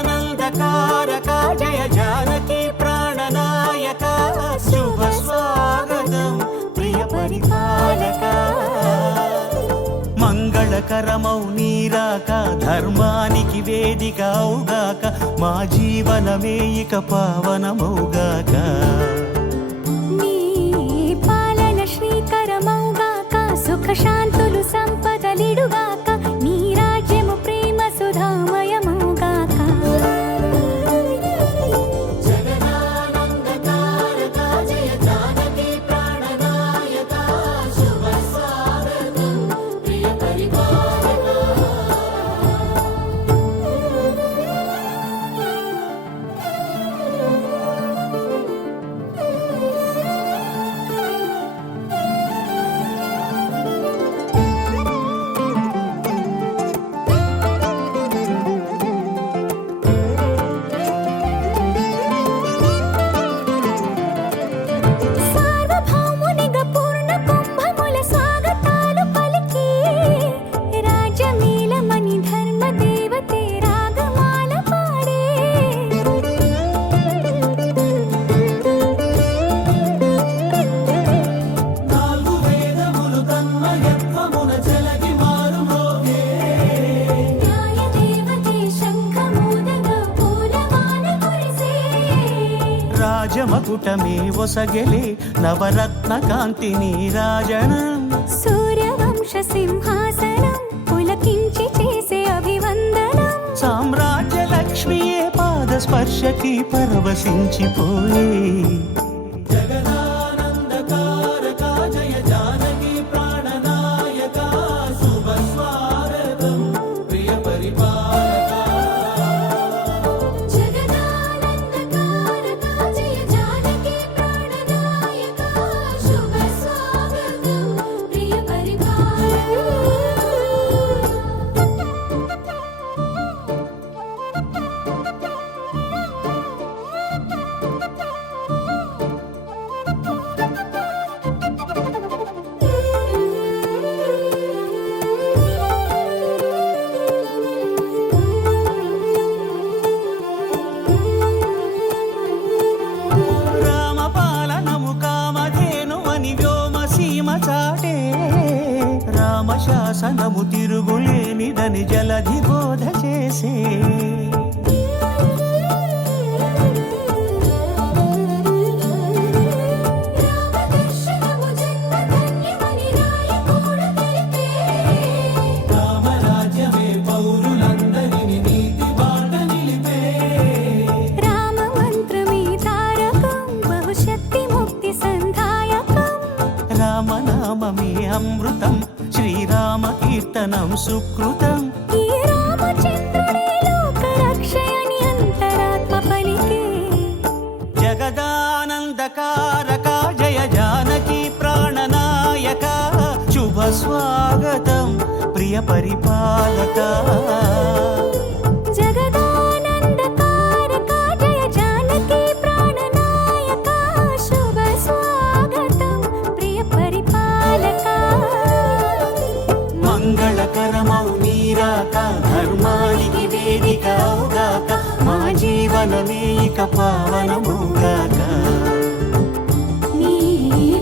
జగదానందకారక జయ జానకి ప్రాణనాయక శుభ స్వాగతం ప్రియ పరిపాలక మంగళకరమౌ నీరాక ధర్మానికి వేదిక అవుగాక మా జీవనమే ఇక పావనమౌగాక నీ పాలన శ్రీకరమౌగాక సుఖ శాంతులు సంపదలిడుగాక నీ రాజ్యము ప్రేమ సుధామయమౌగాక జగదానందకారక జయ జానకి ప్రాణనాయక శుభ స్వాగతం ప్రియ పరిపాలక సార్వభౌమునిగా పూర్ణ కుంభముల స్వాగతాలు పలికి రాజమేళమణి ధర్మ దేవతే రాగమాల పాడే నాలుగు వేదములు తన్మయత్వమున చెలగి మారుమోగే న్యాయ దేవతే శంఖమూదగా పూలవాన కురిసే రాజమకుటమే ఒసగెలే నవరత్న కాంతి నీరాజనం సూర్యవంశ సింహాసనం పులకించి చేసే అభివందనం సామ్రాజ్య లక్ష్మియే పాద స్పర్శకి పరవశించిపోయే జగదానందకారక జయ జానకి ప్రాణనాయక శుభ స్వాగతం ప్రియ పరిపాలక జగదానందకారక జయ జానకి ప్రాణనాయక శుభ స్వాగతం ప్రియ పరిపాలక రామపాలనము కామధేను అని వ్యోమసీమ చాటే రామశాసనము తిరుగులేనిదని జలధి బోధ చేసే రామదర్శనము జన్మధన్యమని రాయకూడ తెలిపే రామరాజ్యమే పౌరులందరిని నీతి బాట నిలిపే రామమంత్రమే తారకం బహుశక్తి ముక్తి సంధాయకం రామనామమే అమృతం శ్రీరామ కీర్తనం సుకృతం ఈ రామచంద్రుడే లోక రక్షయని అంతరాత్మ పలికే జగదానందకారక జయ జానకి ప్రాణనాయక శుభ స్వాగతం ప్రియ పరిపాలక జగదానందకారక జయ జానకి ప్రాణనాయక శుభ స్వాగతం ప్రియ పరిపాలక మంగళకరమౌ నీరాక ధర్మానికి వేదిక అవుగాక మా జీవనమే ఇక పావనమౌగాక నీ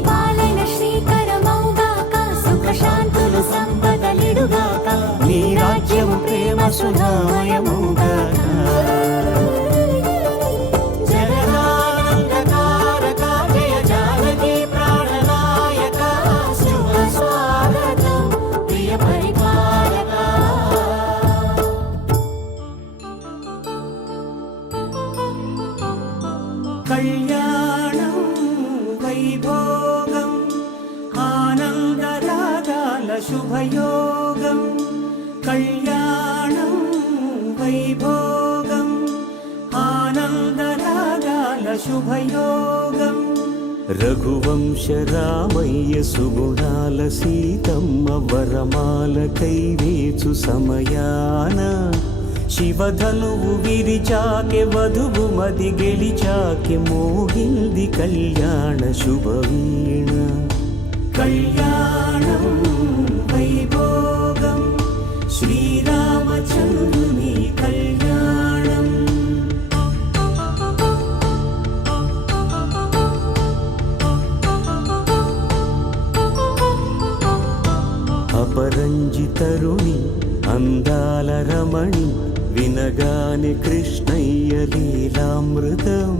పాలన శ్రీకరమౌగాక సుఖ శాంతులు సంపదలిడుగాక నీ రాజ్యము ప్రేమ సుధామయమౌగాక జగదానందకారక జయ జానకి ప్రాణనాయక శుభ స్వాగతం ప్రియ పరిపాలక కళ్యాణం వైభోగం ఆనందరాగాల శుభయోగం కళ్యాణం వైభోగం ఆనందరాగాల శుభయోగం రఘువంశ రామయ్య సుగుణాల సీతమ్మ వరమాల కైవేచు సమయాన శివధనువు విరిచాకె వధువు మది గెలిచాకె మోగింది కళ్యాణ శుభవీణ కళ్యాణం వైభోగం శ్రీరామచంద్రుని కళ్యాణం అపరంజితరుణి అందాల రమణి వినగానే కృష్ణయ్య లీలామృతం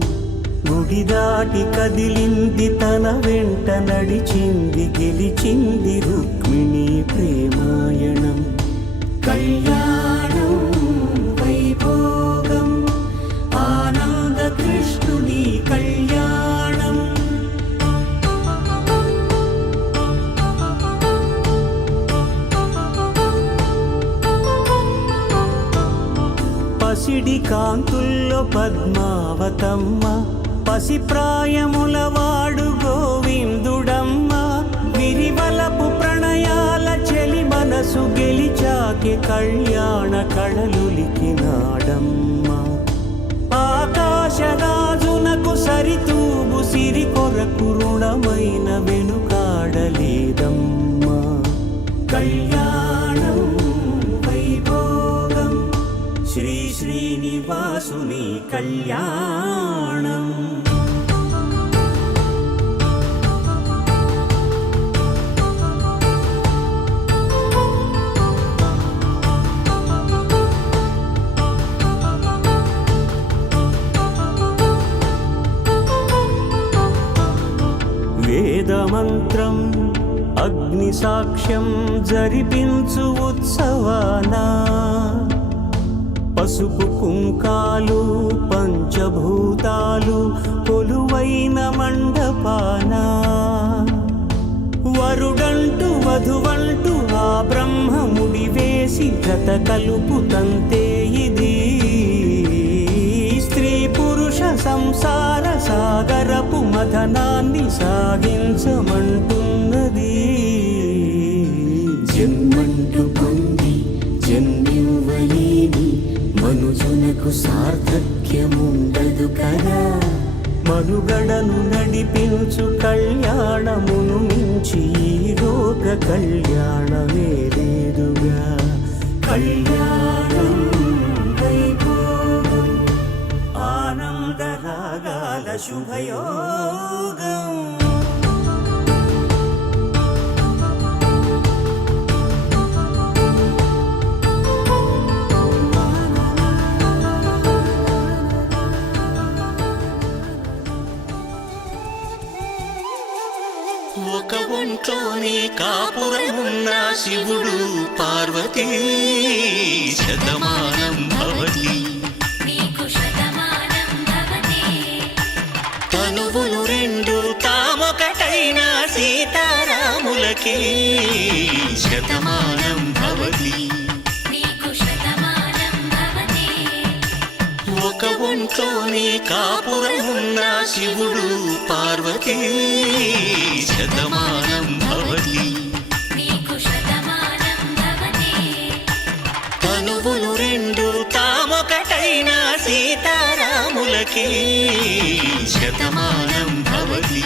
గుడి దాటి కదిలింది తన వెంట నడిచింది గెలిచింది రుక్మిణి ప్రేమాయణం కళ్యాణం వైభోగం ఆనంద కృష్ణుని కళ్యాణం పసిడి కాంతుల్లో పద్మావతమ్మ పసిప్రాయముల వాడు గోవిందుడమ్మ విరివలపు ప్రణయాల చెలి మనసు గెలిచాకె కళ్యాణ కళలులికినాడమ్మ ఆకాశరాజునకు సరితూగు సిరి కొరకు రుణమైన వెనుకాడలేదమ్మ కళ్యాణం వైభోగం శ్రీ శ్రీనివాసుని కళ్యాణం వేదమంత్రం అగ్ని సాక్ష్యం జరిపించు ఉత్సవానా పసుపు కుంకాలు పంచభూతాలు కొలువైన మండపాన వరుడంటూ వధువంటూ ఆ బ్రహ్మముడి వేసి జత కలుపుతంతే ఇది స్త్రీ పురుష సంసార సాగరపు మథనాన్ని సాగించమంటున్నది జన్మంటూ పొంది జన్మివ్వలేని మనుజునకు సార్థక్యముండదు కదా మనుగడను నడిపించు కళ్యాణమును మించి ఈ లోక కళ్యాణమే లేదుగా కళ్యాణం వైభోగం ఆనందరాగాల శుభయోగం ఒక ఒంట్లోనే కాపురమున్న శివుడు పార్వతీ శతమానం భవతి తనువులు రెండు తామొకటైన సీతారాములకి శతమానం భవతి ఒక ఒంట్లోనే కాపురమున్న శివుడు పార్వతీ శతమానం భవతి తనువులు రెండు తామొకటైన సీతారాములకి శతమానం భవతి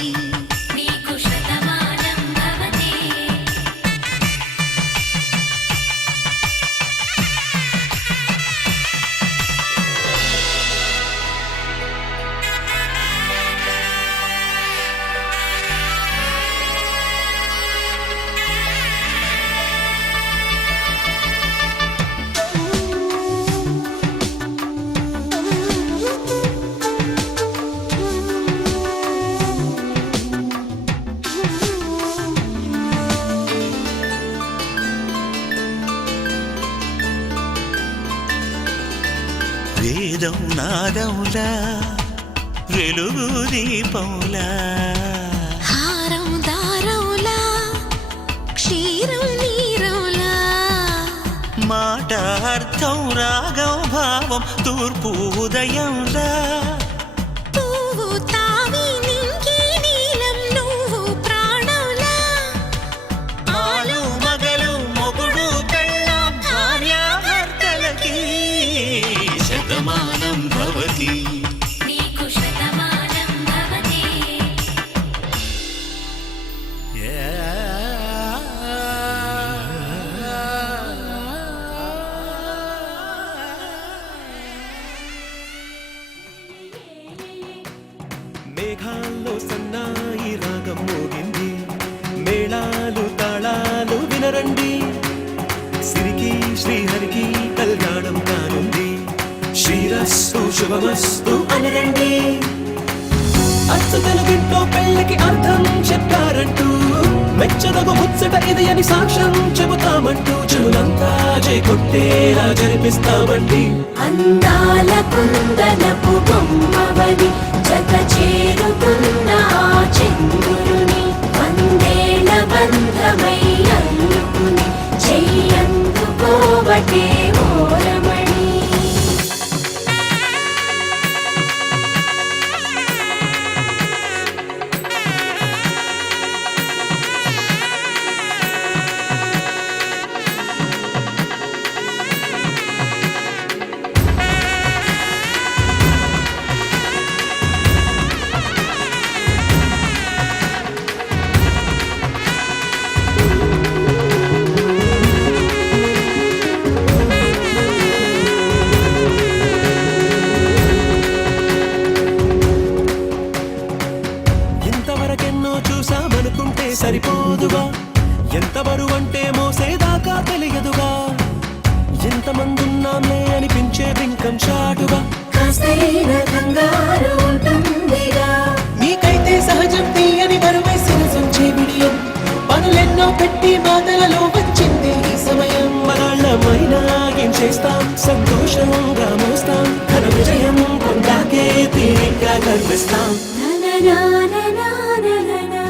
వేదం నాదములా వెలుగు దీపములా హారం దారములా క్షీరం నీరములా మాట అర్థం రాగం భావం తూర్పు ఉదయంలా పువ్వు తావి నింగి నీలం నువ్వు ప్రాణంలా ఆలు మగలు మొగుడు పెళ్ళాం భార్యాభర్తలకి మేఘాల్లో సన్నాయి రాగం మోగింది, మేళాలు తాళాలు వినరండి, సిరికి శ్రీహరికి కళ్యాణం కానుంది, శ్రీరస్తు శుభమస్తు అనరండి. అచ్చ తెలుగింట్లో పెళ్లికి అర్థం చెప్పారంటూ, మెచ్చదగు ముచ్చట ఇది అని సాక్ష్యం చెబుతామంటూ, చెవులంతా చేకొట్టేలా జరిపిస్తామండి. అందాల కుందనపు బొమ్మవని జత చేరుతున్న ఆ చంద్రుని, వందేళ్ల బంధమై అల్లుకుని చెయ్యందుకోవటే ఓరమణి. ఇంతవరకెన్నో చూసామనుకుంటే సరిపోదుగా, ఎంత బరువంటే మోసేదాకా తెలియదుగా, ఎంతమందున్నాంలే అనిపించే బింకం చాటుగా, కాస్తైన కంగారు ఉంటుందిగా, నీకైతే సహజం తీయని బరువై శిరసుంచే విడియం, పనులెన్నో పెట్టి మాటలలో వచ్చింది ఈ సమయం. మనాళ్ళమైనా ఏం చేస్తాం, సంతోషంగా మోస్తాం, ఘన విజయం పొందాకే తీరిగ్గా గర్విస్తాం. నననాననానననా.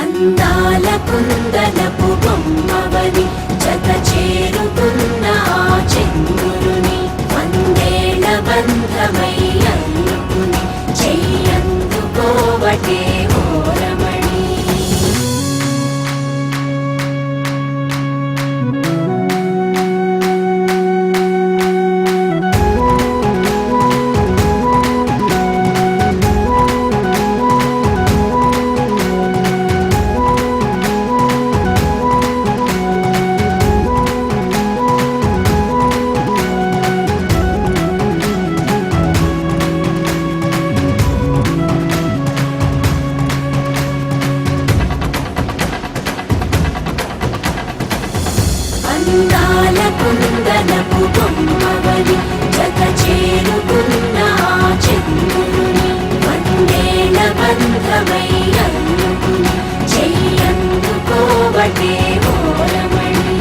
అందాల కుందనపు బొమ్మవని జత చేరుతున్న ఆ చంద్రుని, వందేళ్ల బంధమై అల్లుకుని చెయ్యందుకోవటే ఓరమణి. అందాల కుందనపు బొమ్మవని జత చేరుకున్న ఆ చంద్రుని, వందేళ్ల బంధమై అల్లుకుని చెయ్యందుకోవటే ఓరమణి.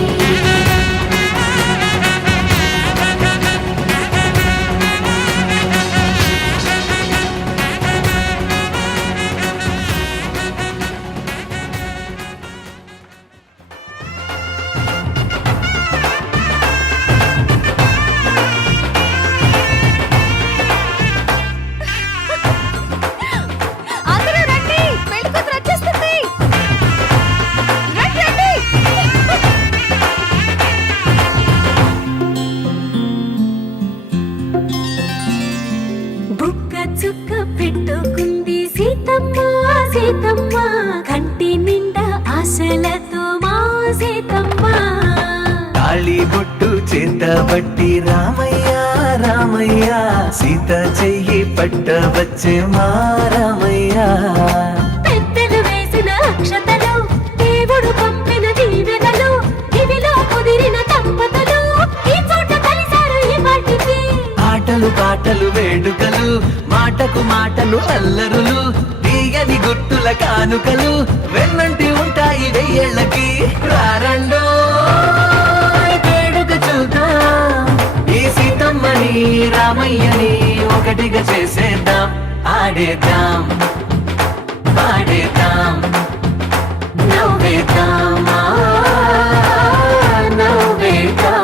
అందరూ రండి, పెళ్లి కూతురు వచ్చేస్తుంది. రండి, రండి. బుక్క చుక్క పెట్టుకుంది సీతమ్మ, సీతమ్మ కంటి నిండా ఆశలతో మా సీతమ్మ. తాళి బొట్టు చేత బట్టి రామయ్య రామయ్య, సీత చెయ్యి పట్ట వచ్చే మా రామయ్య. పెద్దలు వేసిన అక్షతలు, దేవుడు పంపిన దీవెనలు, ఇవిలో కుదిరిన దంపతులు ఈ చోట కలిసారు ఈ పాటికి. ఆటలు పాటలు వేడుకలు, మాటకు మాటలు అల్లరులు, తీయని గుట్టుల కానుకలు వెన్నంటి ఉంటాయి వెయ్యేళ్ళకి. రారండో వేడుక చూద్దాం, ఈ సీతమ్మని రామయ్యని ఒకటిగా చేసేద్దాం, ఆడేద్దాం పాడేద్దాం నవ్వేద్దాం నవ్వేద్దాం.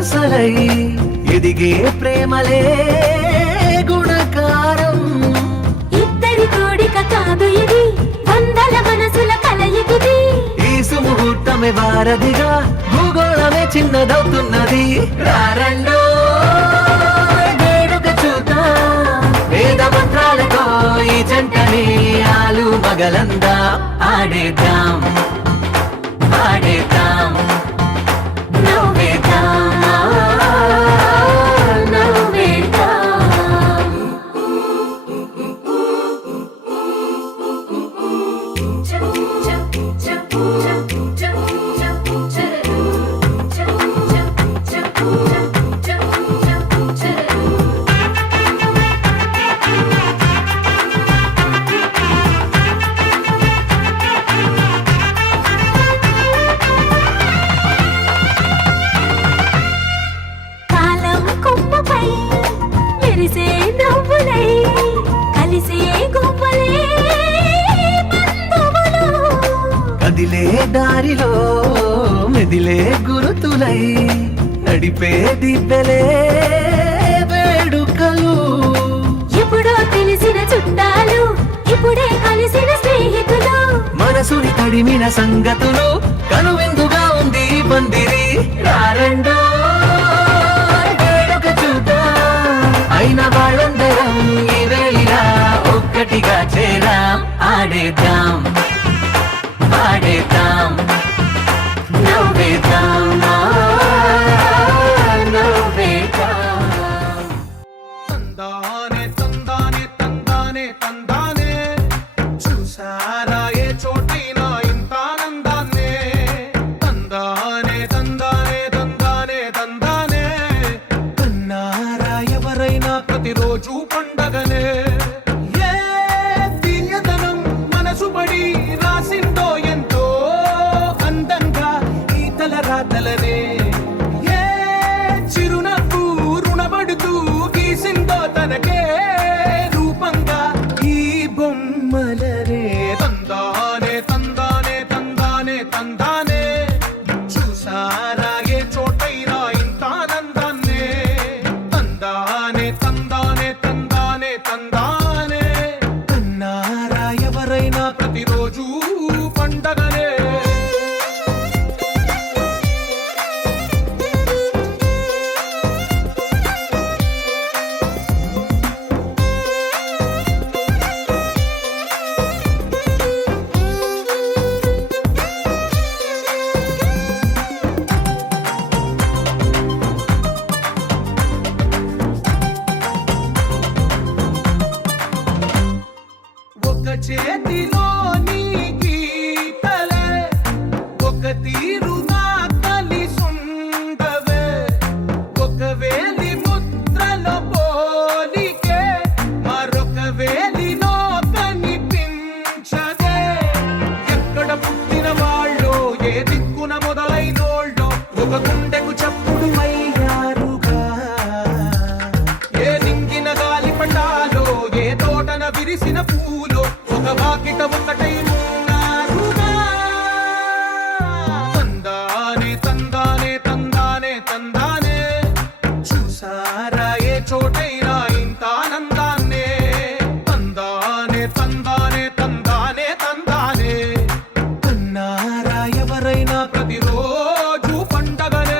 వరసలై ఎదిగే ప్రేమలే గుణకారం. ఇద్దరి కోడిక కాదు ఇది, వందల మనసుల కలయికిది. ఈ సుముహూర్తమే వారధిగా, భూగోళమే చిన్నదవుతున్నది. రారండో వేడుక చూద్దాం, వేద మంత్రాలతో ఈ జంటని ఆలు మగలందా ఆడేద్దాం ఆడేద్దాం నవ్వేద్దాం నవ్వేద్దాం. కాలం కొమ్మపై మెరిసే నవ్వులై కలిసే గువ్వలే బంధువులు. కదిలే దారిలో మెదిలే గురుతులై నడిపే దిబ్బెలే వేడుకలు. ఎప్పుడో తెలిసిన చుట్టాలు, ఇప్పుడే కలిసిన స్నేహితులు. మనసుని తడిమిన సంగతులు, కనువిందుగా ఉంది ఈ పందిరి. రారండో వేడుక చూద్దాం, అయిన వాళ్ళందరం ఈ వేళ ఒక్కటిగా చేరాం. ఆడేద్దాం ఆడేద్దాం నవ్వేద్దాం నవ్వేద్దాం. తందానే తందానే తందానే తందానే, చూసారా ఏ చోటైనా ఇంత ఆనందాన్నే. తందానే తందానే తందానే తందానే, కన్నారా ఎవరైనా ప్రతిరోజు పండగనే. ఏ తీయదనం మనసు పడి రాసిందో ఎంతో అందంగా ఈ తలరాతలనే. ఏ చిరునవ్వు రుణపడుతూ గీసిందో తనకే రూపంగా ఈ బొమ్మలనే. తందానే తందానే తందానే తందానే, చూసారా ఏ చోటైనా ఇంత ఆనందాన్నే. తందానే తందానే తందానే తందానే, కన్నారా ఎవరైనా ప్రతిరోజు పండగనే. ఒక చేతిలో నీ గీతలే, ఒక తీరుగా కలిసుండవే. ఒక వేలి ముద్రలో పోలికే మరొక వేలిలో కనిపించదే. ఎక్కడ పుట్టిన వాళ్ళో, ఏ దిక్కున మొదలైనోళ్ళో, ఒక గుండెకు చప్పుడు అయ్యారుగా. ఏ నింగిన గాలి పటాలో, ఏ తోటన విరిసిన పూలో, ఒక వాకిట ఒకటై ఉన్నారుగా. తందానే తందానే తందానే తందానే, చూసారా ఏ చోటైనా ఇంత ఆనందాన్నే. తందానే తందానే తందానే తందానే, కన్నారా ఎవరైనా ప్రతిరోజు పండగనే.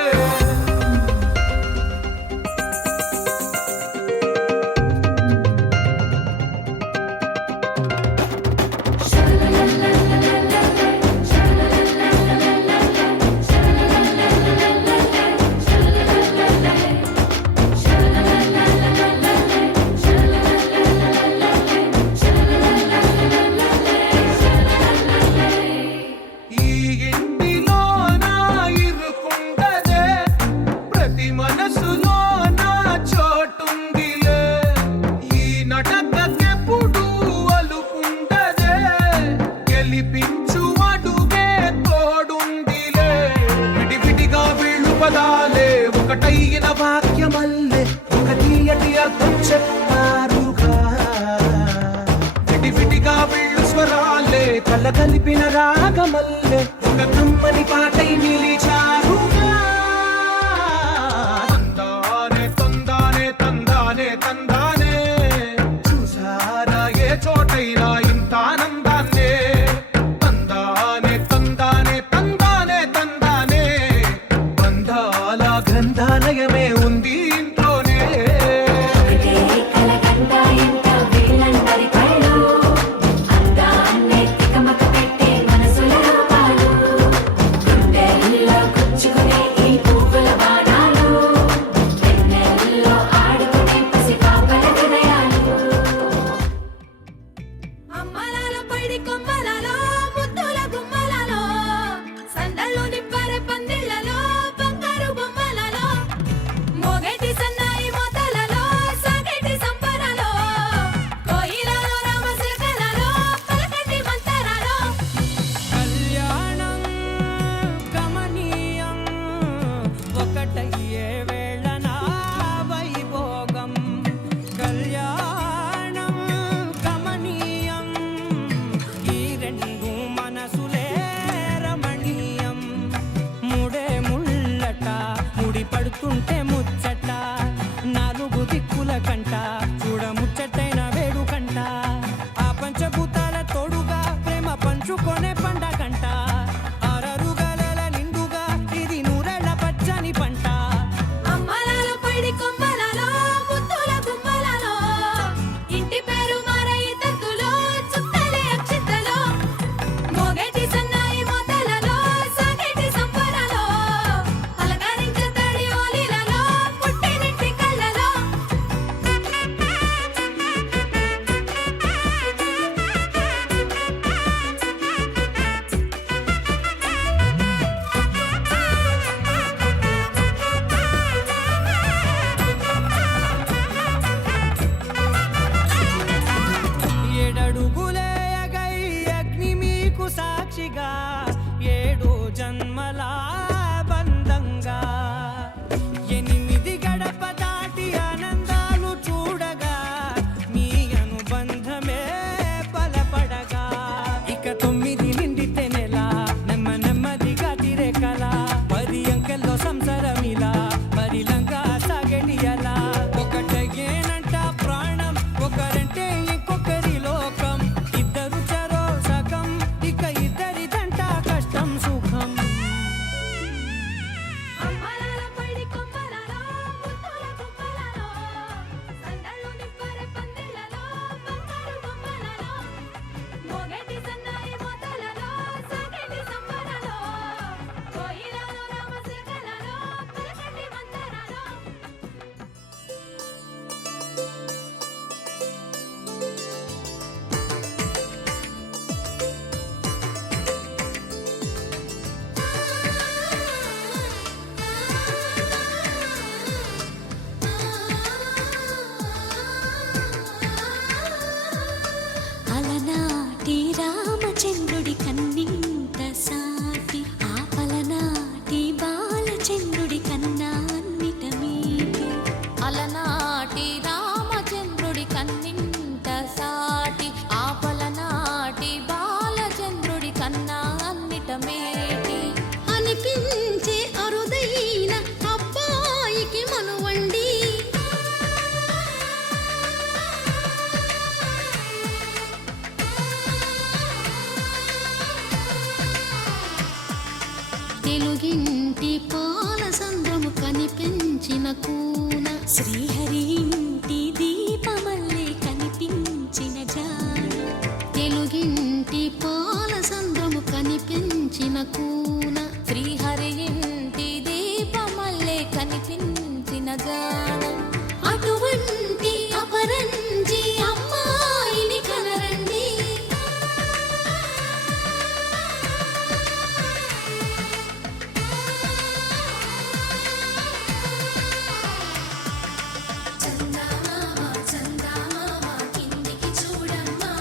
ఈ ఇంటిలో నా ఇరుకుండదే, ప్రతి మనసులో నా చోటుందిలే. ఈ నటకెప్పుడు అలుకుండదే, గెలిపించు అడుగే తోడుందిలే. విడివిడిగా వీళ్ళు పదాలే ఒకటైన వాక్యమల్లే, ఒక తీయటి అర్థం చెప్పారుగా. విడివిడిగా వీళ్ళు స్వరాలే కల కలిపిన రాగమల్లే, ఒక కమ్మని పాటై నిలిచారుగా. శ్రీహరి ఇంటి దీపమల్లే కనిపించిన జాడు, తెలుగింటి పాల సంద్రము కనిపించిన కూన, శ్రీహరి ఇంటి దీపమల్లే కనిపించిన జాడు. అటువంటి అపరంజి అమ్మాయిని కనరండి. చందమామ చందమామ కిందికి చూడమ్మా,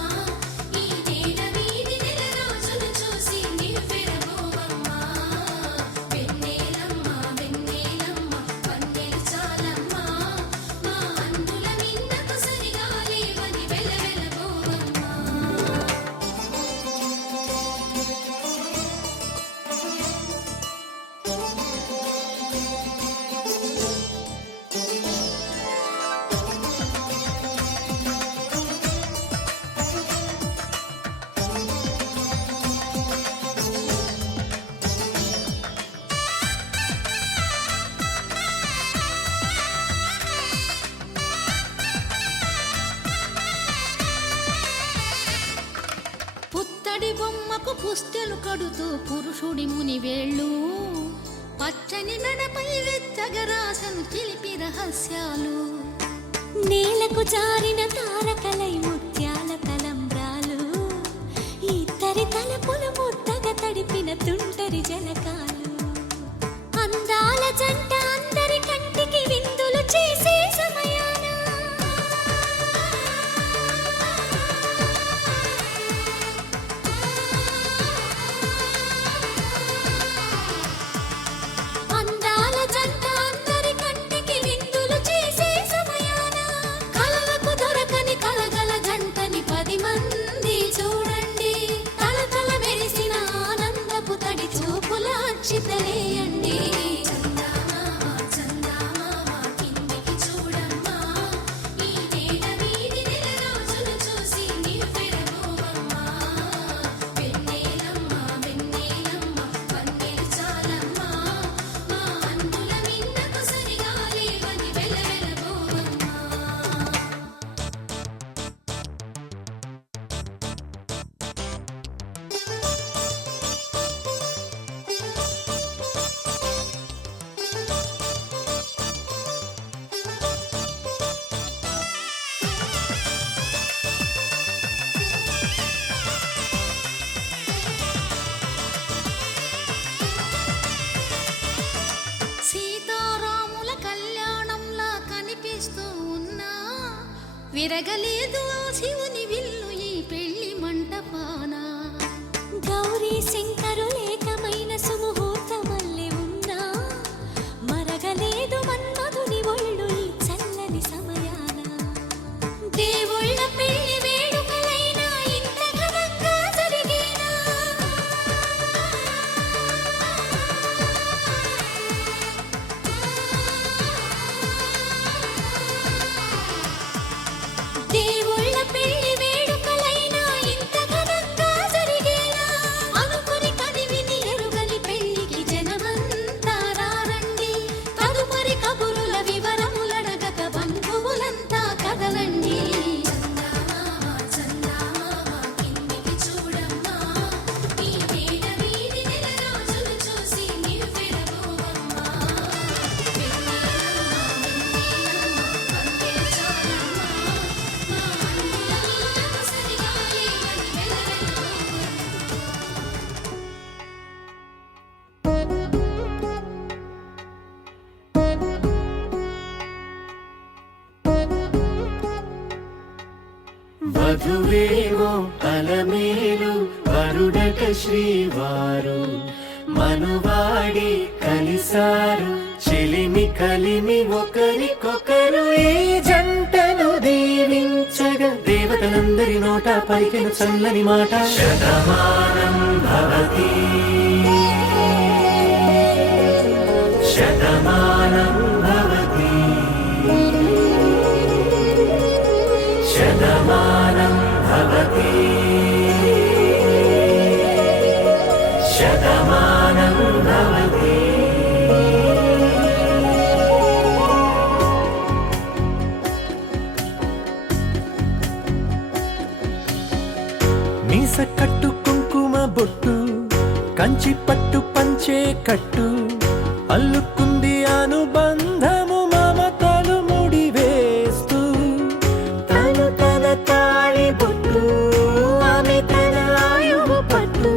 ఈ నేల వీధి నెల రోజులు చూసి నివ్వెరబోవమ్మా. వెన్నెలమ్మ వెన్నెలమ్మ వన్నెలు చాలమ్మా, మా అందుల మిన్నకు సరిగా లేవని వెలవెలబోవమ్మా. పుత్తడి బొమ్మకు పుస్తెలు కడుతూ పురుషుడి ముని వేళ్ళు, పచ్చని మెడపై వెచ్చగరాసను చిలిపి రహస్యాలు, నేలకు జారిన తారకలై ముత్యాల తలంబ్రాలు, ఇద్దరి తలపులు ముద్దగా తడిపిన తుంటరి జలకాలు. అందాల జంట అందరి కంటికి విందులు చేసే సమయాన అందాల జంట అందరి కంటికి విందులు చేసే సమయాన, కలలకు దొరకని కలగల జంటని 10 మంది చూడండి. తలతల మెరిసిన ఆనందపు తడి చూపుల అక్షితలేయండి. చందమామ చందమామ కిందికి చూడమ్మా, ఈ నేల వీధి నెల రోజులు చూసి నివ్వెరబోవమ్మా. వెన్నెలమ్మ వెన్నెలమ్మ వన్నెలు చాలమ్మా, మా అందుల మిన్నకు సరిగా లేవని వెలవెలబోవమ్మా. సీతారాముల కళ్యాణంలా కనిపిస్తూ ఉన్నా, విరగలేదు ఆ శివుని విల్లు ఈ పెళ్లి మంటపాన. గౌరీ శంకరులేకమైన సుముహూర్తమల్లె ఉన్నా, మరగలేదు మన్మధుని ఒళ్ళు ఈ చల్లని సమయాన. దేవుళ్ళ పెళ్లి వేడుకలైనా ఇంత ఘనంగా జరిగేనా? దేవుళ్ళ పెళ్లి వేడుకలైనా ఇంత ఘనంగా జరిగేనా? అనుకుని కదివిని ఎరుగని పెళ్లికి జనమంతా రారండి. తదుపరి కబురుల వివరములడగక బంధువులంతా కదలండి. చందమామ చందమామ కిందికి చూడమ్మా, ఈ నేల వీధి నెల రోజులు చూసి నివ్వెరబోవమ్మా. వెన్నెలమ్మ వెన్నెలమ్మ వన్నెలు చాలమ్మా, మా అందుల మిన్నకు సరిగా లేవని వెలవెలబోవమ్మా. వధువేమో అలమేలు వరుడట శ్రీవారు, మనువాడి కలిసారు చెలిమి కలిమి ఒకరికొకరు. ఈ జంటను దీవించగా దేవతలందరి నోట పలికిన చల్లని మాట, శతమానం భవతి శతమానం భవతి శతమానం భవతి శతమానం భవతి. కట్టు కుంకుమ బొట్టు కంచి పట్టు పంచే కట్టు అల్లుకుంది అనుబంధము మమతలు ముడివేస్తూ తను తన తాళి బొట్టు ఆమె తన ఆయువు పట్టు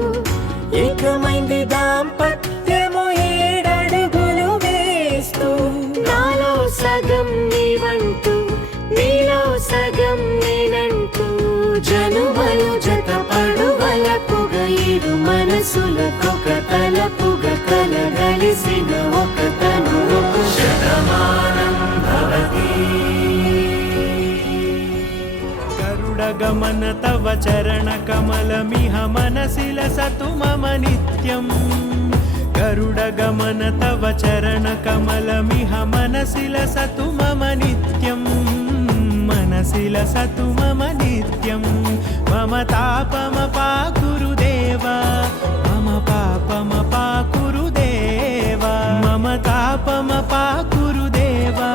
ఏకమైంది దాంపత్యము 7 అడుగులు వేస్తూ నాలో సగం నీవంటూ నీలో సగం నేనంటూ జనుమలు జత పడువలపుగ 7 మనసులకొక తలపుగ కలగలిసిన ఒక తను శతమానం భవతి గరుడగమన తవ చరణ కమలమిహ మనసిల సతు మమ నిత్యం గరుడగమన తవ చరణ కమలమిహ మనసిల సతు మమ నిత్యం మనసిల సతు మమ నిత్యం మమ తాపమ పాకురుదేవా మమ పాపమ పాకురుదేవా మమ తాపమ పాకురుదేవా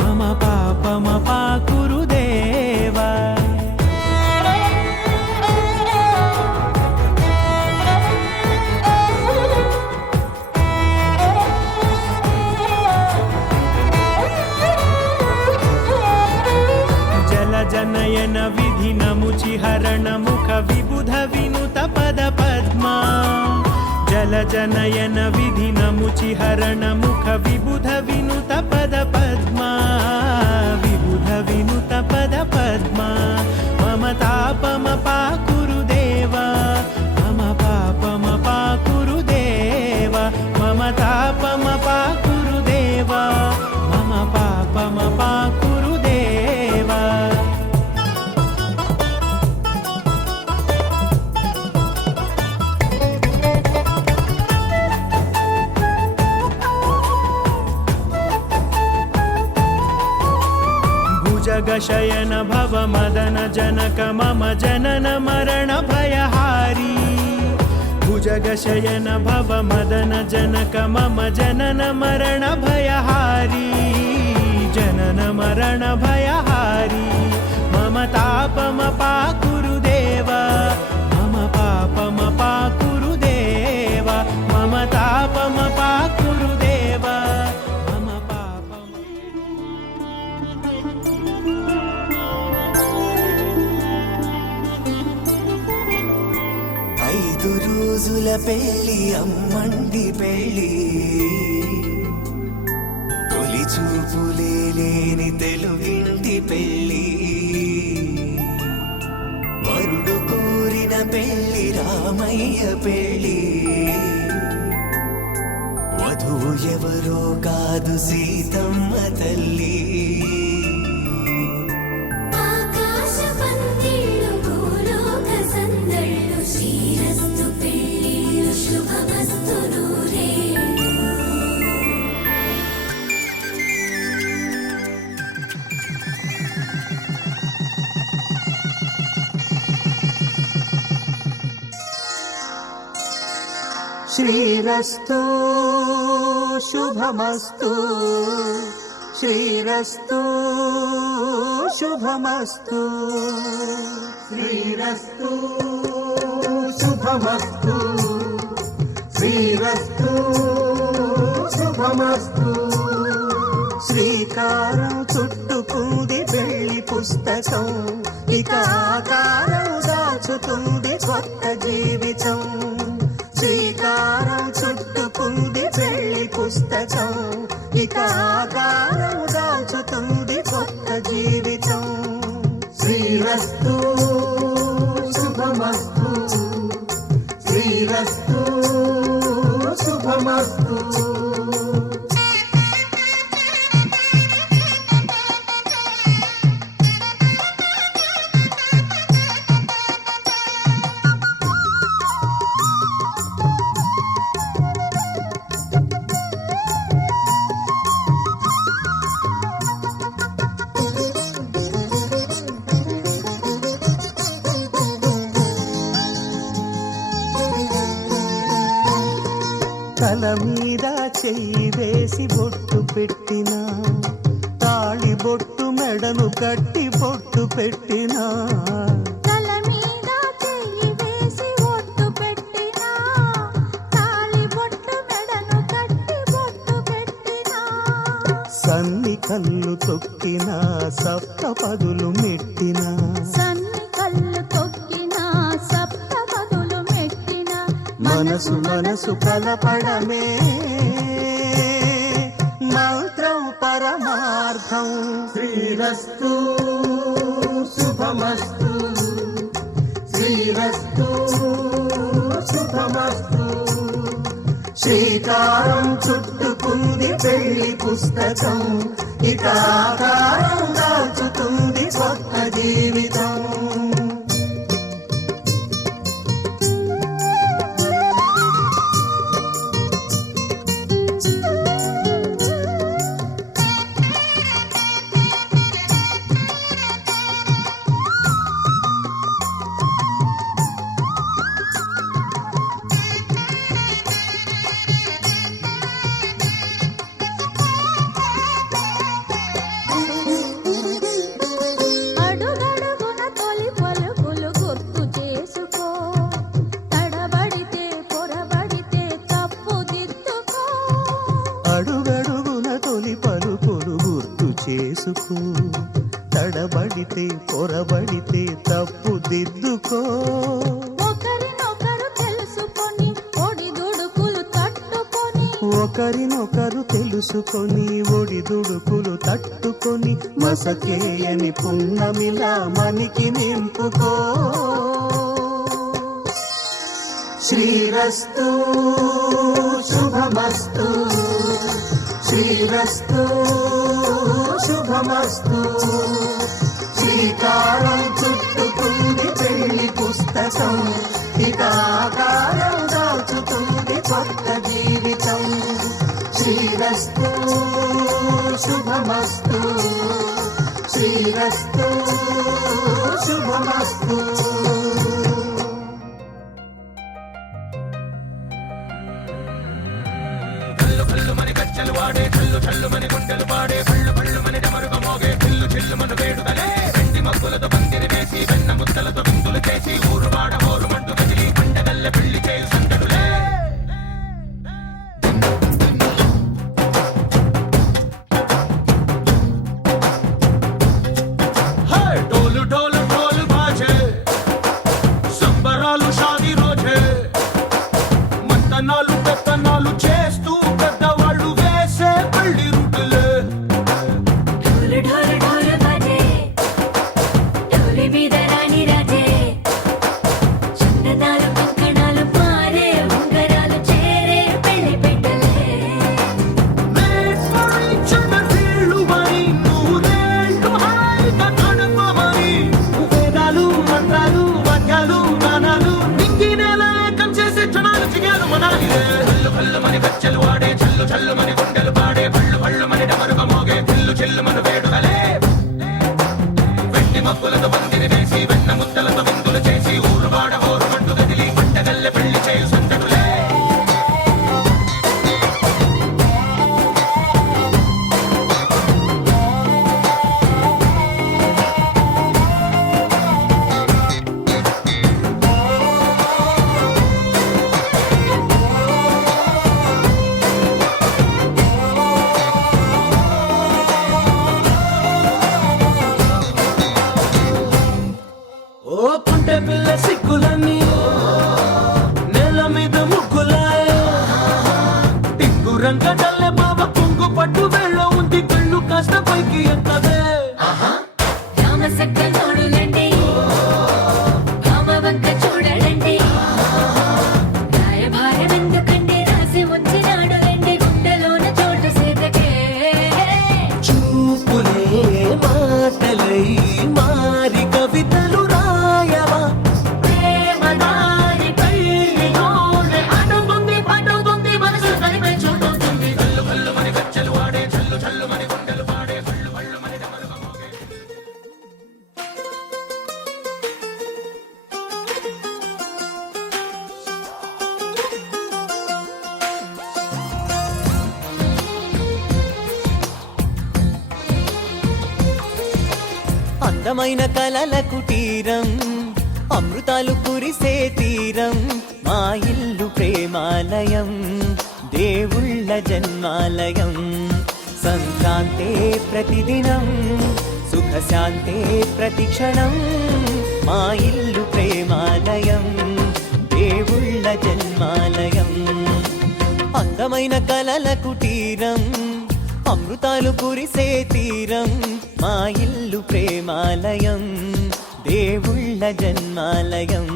మమ పాపమ పాకురుదేవా జనయన విధి నముచి హరణ ముఖ విబుధ వినుత పద పద్మా జల జనయన విధి నముచి హరణ ముఖ విబుధ వినుత పద పద్మా విబుధ వినుత పద పద్మా మమ తాపమ పాకురుదేవా మమ పాపమ పాకురుదేవా మమ తాపమ పాకురుదేవా మమ పాపమ పాకురుదేవా జగశయన భవ మదన జనక మమ జనన మరణ భయహారీ భుజగశయన భవ మదన జనక మమ జనన మరణ భయహారీ జనన మరణ భయహారీ మమ తాపమ పాకురుదేవా మమ పాపమ పాకురుదేవా మమ తాపమ పాకురుదేవా మమ పాపమ 5 రోజుల పెళ్ళి అమ్మండి పెళ్ళి తొలి చూపులే లేని తెలుగింటి పెళ్ళి వరుడు కోరిన పెళ్ళి రామయ్య పెళ్ళి వధువు ఎవరో కాదు సీతమ్మ తల్లి ఆకాశ పందిళ్ళు భూలోక సందళ్ళు శ్రీరస్తు పెళ్ళిళ్ళు శుభమస్తు నూరేళ్ళు శ్రీరస్తు శుభమస్తు శ్రీరస్తు శుభమస్తు శ్రీరస్తు శుభమస్తు శ్రీరస్తు శుభమస్తు శ్రీకారం చుట్టుకుంది పెళ్లి పుస్తకం ఇక ఆకారం దాచుతుంది కొత్త జీవితం శ్రీకారం చుట్టుకుంది పెళ్లి పుస్తకం ఇక ఆకారం దాచుతుంది కొత్త జీవితం శ్రీరస్తు శుభమస్తు శ్రీరస్తు శుభమస్తు తల మీద చెయ్యి వేసి బొట్టు పెట్టినా తాళి బొట్టు మెడను కట్టి బొట్టు పెట్టినా తల మీద చెయ్యి సన్ని కళ్ళు తొక్కిన సప్త పదులు మెట్టిన సన్ని కళ్ళు తొక్కిన సప్త పదులు మెట్టిన మనసు మనసు కలపడమే మంత్రం పరమార్థం. శ్రీరస్తు శుభమస్తు శ్రీరస్తు శుభమస్తు. శ్రీకారం చుట్టుకుంది పెళ్లి పుస్తకం, ఇక ఆకారం దాచుతుంది కొత్త జీవితం. అడుగడుగున తొలి పలుకులు గుర్తు చేసుకో, తడబడితే పొరబడితే తప్పు దిద్దుకో. అడుగడుగున తొలి పలుకులు గుర్తు చేసుకో, తడబడితే పొరబడితే తప్పు దిద్దుకో. ఒకరినొకరు తెలుసుకొని ఒడిదుడుకులు తట్టుకొని, ఒకరినొకరు తెలుసుకొని ఒడిదుడుకులు తట్టుకొని మసకేయని పున్నమిలా మనికి నింపుకో. శ్రీరస్తు శుభమస్తు శ్రీరస్తు శుభమస్తు. శ్రీకారం చుట్టుకుంది పెళ్లి పుస్తకం, ఇక ఆకారం దాచుతుంది కొత్త జీవితం. శ్రీరస్తు శుభమస్తు శ్రీరస్తు శుభమస్తు. డోలు డోలు డోలు బాజే సంబరాలు షాదీ రోజే మంతనాలు పెత్తనాలు చేస్తూ పెద్దవాళ్ళు వేసే పెళ్లి రుటులే. ढोल ढोल ढोल बाजे ढोली మీద రాణి రాజే చందనాలు కంకణాలు మారే ఉంగరాలు చేరే పెళ్లి పెట్టలే. Made for each other వీళ్ళుమని నూరేళ్ళు హాయిగా గడపమని వేదాలు మంత్రాలు వాక్యాలు గానాలు నింగినేల ఏకం చేసే క్షణాలు చిగాలు మనాలిలే. కళ్ళు కళ్ళు మని గజ్జలు వాడే చల్లు చల్లు మని గుండెలు పాడే పళ్ళు పళ్ళు మని డమరుగ మోగే పిల్లు చిల్లు మను వేడుకలే. వెండి మబ్బులతో పందిరి వేసి వెన్న ముద్దలతో విందులు చేసి ఊరు వాడ ఊరు మంటు గదిలి పంటగల్లె పెళ్లి చేయు సందడులే. ఓ పుంటె పిల్ల సిక్కులన్నీ నేల మీద ముగ్గులాయ టింగు రంగడల్లె బావ కుంగు పట్టు వెళ్ళ ఉంది కళ్ళు కాస్త పైకి ఎత్తదే. రామ సక్క నోడులండి రామ వంక చూడడండి రాయభారం ఎందుకండి రాసి వచ్చినాడు రండి గుండెలోన చోటు సేతకే. చూపులే మాటలై మారి కవితలు రాయవా. ప్రేమదారి పెళ్లి నోరే అడుగుంది పట్టుకుంది మనసు కలిపే చూడుతుంది. కళ్ళు కళ్ళు మని గజ్జలు వాడే చల్లు చల్లు మని గుండెలు పాడే పళ్ళు పళ్ళు మని డమరుగ మోగే. అందమైన కలల కుటీరం అమృతాలు కురిసే తీరం మా ఇల్లు ప్రేమాలయం దేవుళ్ళ జన్మాలయం సంక్రాంతే ప్రతిదినం సుఖశాంతే ప్రతిక్షణం మా ఇల్లు ప్రేమాలయం దేవుళ్ళ జన్మాలయం అందమైన కలల కుటీరం అమృతాలు కురిసే తీరం మా ఇల్లు ప్రేమాలయం దేవుళ్ళ జన్మాలయం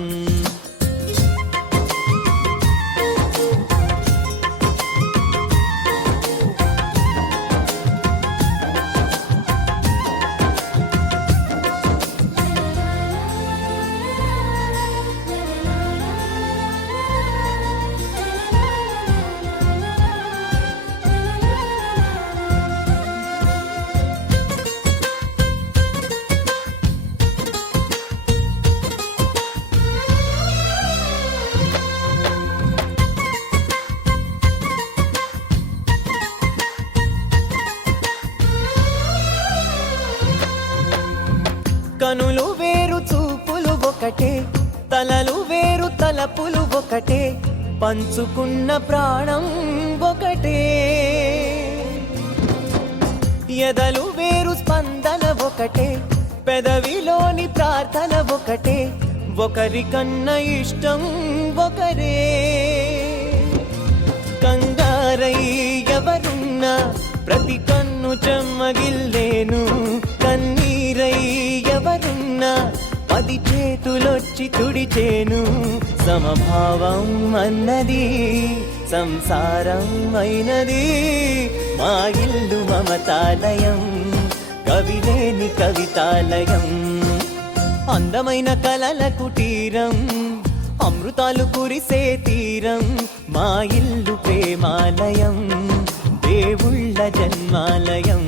కనులు వేరు చూపులు ఒకటే తలలు వేరు తలపులు ఒకటే పంచుకున్న ప్రాణం ఒకటే ఎదలు వేరు స్పందన ఒకటే పెదవిలోని ప్రార్థన ఒకటే ఒకరికన్నా ఇష్టం ఒకరే కంగారై ఎవరున్నా ప్రతి కన్ను చెమ్మగిల్లేను కన్నీరై ఎవరున్నా 10 చేతులొచ్చి తుడిచేను సమభావం అన్నది సంసారం అయినది మా ఇల్లు మమతాలయం కవిలేని కవితాలయం అందమైన కలల కుటీరం అమృతాలు కురిసే తీరం మా ఇల్లు ప్రేమాలయం దేవుళ్ళ జన్మాలయం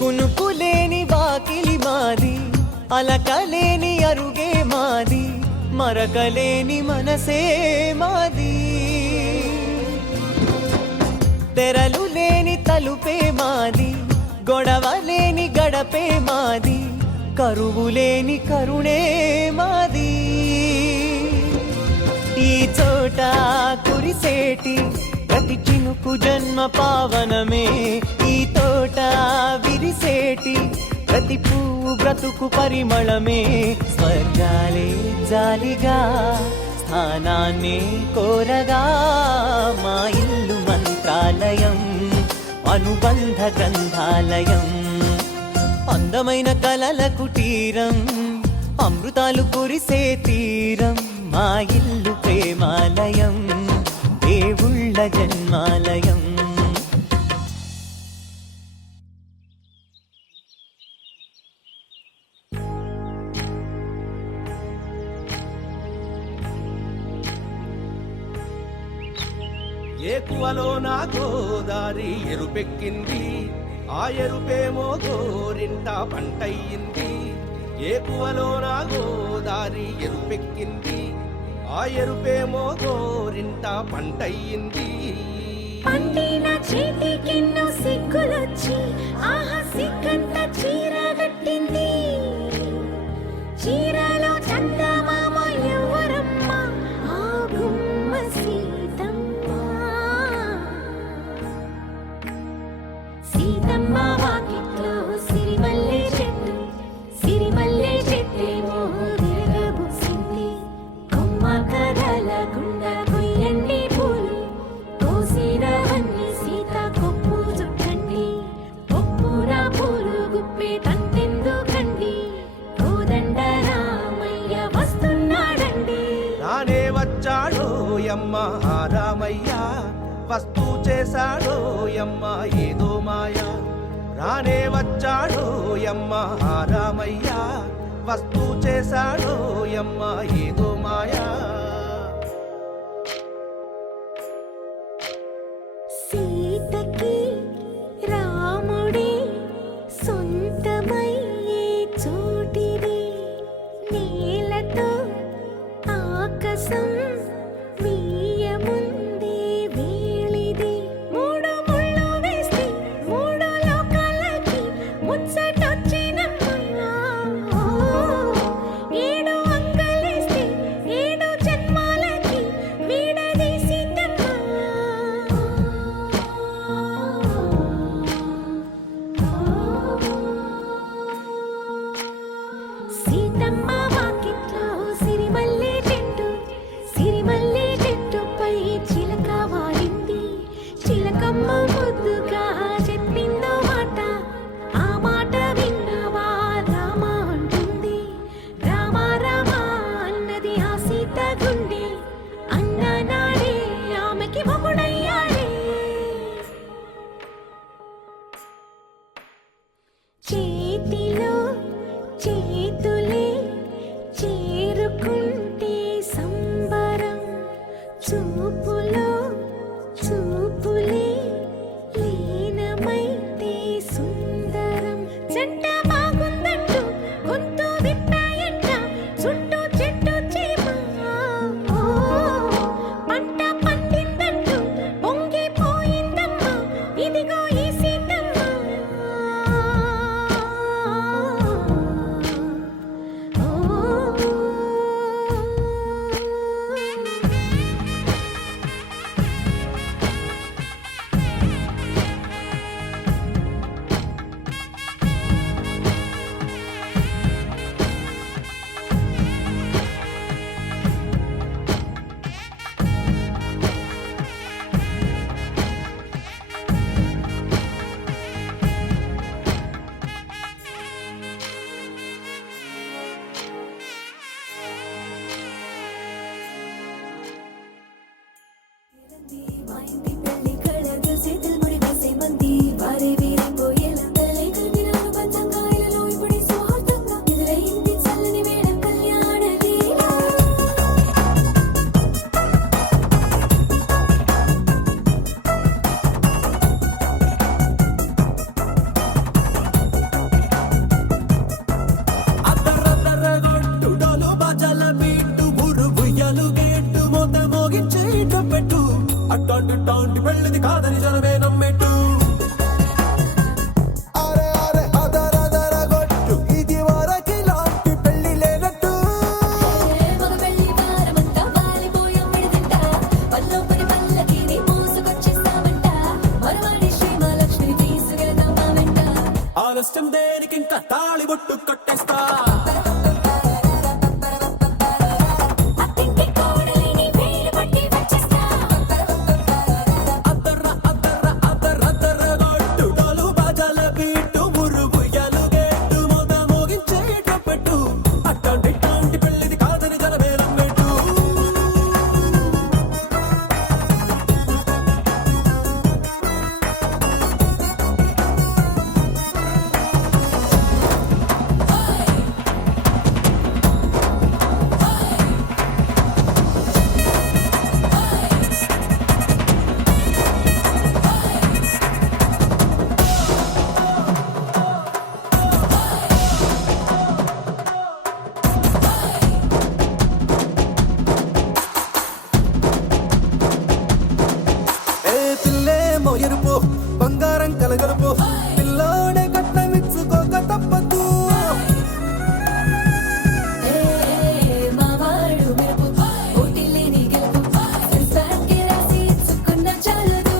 కునుకులేని వాకిలి మాది అలకలేని అరుగే మాది మరకలేని మనసే మాది తెరలు లేని తలుపే మాది గొడవ లేని గడపే మాది కరువు లేని కరుణే మాది ఈ చోట కురిసేటి ప్రతి చినుకు జన్మ పావనమే ఈ తోట విరిసేటి ప్రతి పువ్వు బ్రతుకు పరిమళమే స్వర్గాలే జాలిగా స్థానాన్ని కోరగా మా ఇల్లు మంత్రాలయం అనుబంధ గ్రంథాలయం అందమైన కలల కుటీరం అమృతాలు కురిసే తీరం మా ఇల్లు ప్రేమాలయం దేవుళ్ళ జన్మాలయం ఏకువలో నా గోదారి ఎరుపెక్కింది ఆ ఎరుపేమో గోరింట పంటయ్యింది ఏకువలో నా గోదారి ఎరుపెక్కింది ఆ ఎరుపేమో గోరింట పంటయ్యింది పండిన చేతికెన్నో సిగ్గులొచ్చి ఆహా సిగ్గంత చీర కట్టింది చీరలో చందమామ ఎవరమ్మ ఆ గుమ్మ సీతమ్మ సీతమ్మ వాకిట్లో సిరిమల్లె చెట్టేమో విరగబూసింది కొమ్మ కదలకుండా కొయ్యండి పూలు కోసినవన్నీ సీత కొప్పు చుట్టండి కొప్పున పూలు గుప్పే తంతెందుకండి కోదండ రామయ్య వస్తున్నాడండి రానే వచ్చాడో యమ్మ ఆ రామయ్య వస్తూ చేశాడో యమ్మ ఏదో మాయ రానే వచ్చాడో యమ్మ ఆ రామయ్య వస్తూ చేశాడో యమ్మ ఏదో మాయా సీతకి రాముడే సొంతమయ్యే చోటిది నేలతో ఆకాశం వీయముందే వేళిది మూడు ముళ్ళు వేస్తే మూడు లోకాలకి ముచ్చటొచ్చినమ్మా ఏడు అంగలేస్తే ఏడు జన్మాలకి వీడదీసిందమ్మా సీతమ్మ వాకిట్లో సిరిమల్లె చెట్టుపై చిలక వాలింది చిలకమ్మ ముద్దుగా చెప్పిందో మాట ఆ మాట విన్నవా రామ అంటుంది రామ రామ అన్నది ఆ సీత గుండె అన్న నాడే ఆమెకి మొగుడయ్యాడే చేతిలో చేతులే చేరుకుంటే సంబరం చూపులో చూపులే లీనమైతే సుందరం జంట బాగుందంటూ గొంతు విప్పాయంట చుట్టూ చెట్టు చీమ పంట పండిందంటూ పొంగిపోయిందమ్మా ఇదిగో ఈ మా ఇంటి పెళ్లి కళగా చేతులు ముడి వేసే మంది వారే వీరిపోయేలా తల్లి కలిపినాను పంచంగాయలలో ఇప్పుడు స్వార్థంగా ఎదురైంది చల్లని వేళ కళ్యాణ లీల అద్దరద్దరగొట్టు డోలు బాజాల బీటు ఊరు ఉయ్యాలు గేట్టు మోత మోగించే పెట్టు అట్టాంటి టాంటి పెళ్ళిది కాదని జనమే నమ్మెట్టు అరే అరే అదరదరగొట్టు ఇది వరకి లాంటి పెళ్లి లేనట్టు మగ పెళ్లి వారమంతా వాలిపోయాం విడిదింట పల్లోపరి పల్లకిని మోసుకొచ్చేస్తామంట మరవాడి శ్రీమహాలక్ష్మిని తీసుకెళ్దాం మా వెంట ఆలస్యం దేనికి ఇంకా తాళి బొట్టు కట్టేస్తా అత్తింటి కోడలిని వేలు పట్టి వచ్చేస్తా అద్దరద్దరగొట్టు డోలు బాజాల బీటు ఊరు ఉయ్యాలు గేట్టు మోత మోగించే పెట్టు అట్టాంటి టాంటి పెళ్ళిది కాదని జనమే నమ్మెట్టు ఎరుపు బంగారం కలగలుపు పిల్లోడే కట్టమిచ్చుకోక తప్పదు మావాడు మెరుపు ఓటిల్లేని గెలుపు సంసారంకే రాసి ఇచ్చుకున్న చాలదు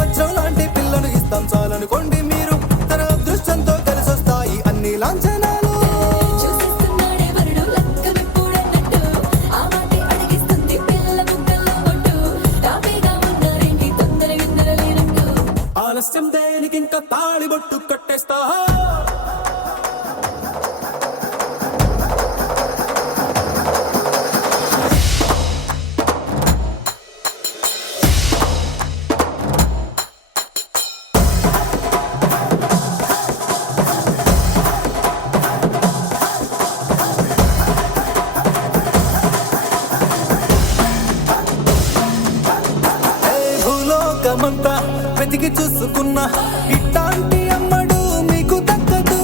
వజ్రం లాంటి పిల్లను ఇస్తాం చాలనుకోండి మీరు తన అదృష్టంతో కలిసొస్తాయి అన్ని లాంఛనాలు చూసిస్తున్నాడే వరుడు లక్కమిప్పుడన్నట్టు ఆ మాటే అడిగిస్తుంది పిల్ల బుగ్గల్లో ఒట్టు టాపీగా ఉన్నారేంటి తొందర విందర లేనట్టు ఆలస్యం దేనికి ఇంకా తాళి బొట్టు కట్టేస్తా భూలోకమంత అంతా వెతికి చూసుకున్నా ఇట్లాంటి అమ్మడు మీకు దక్కదు.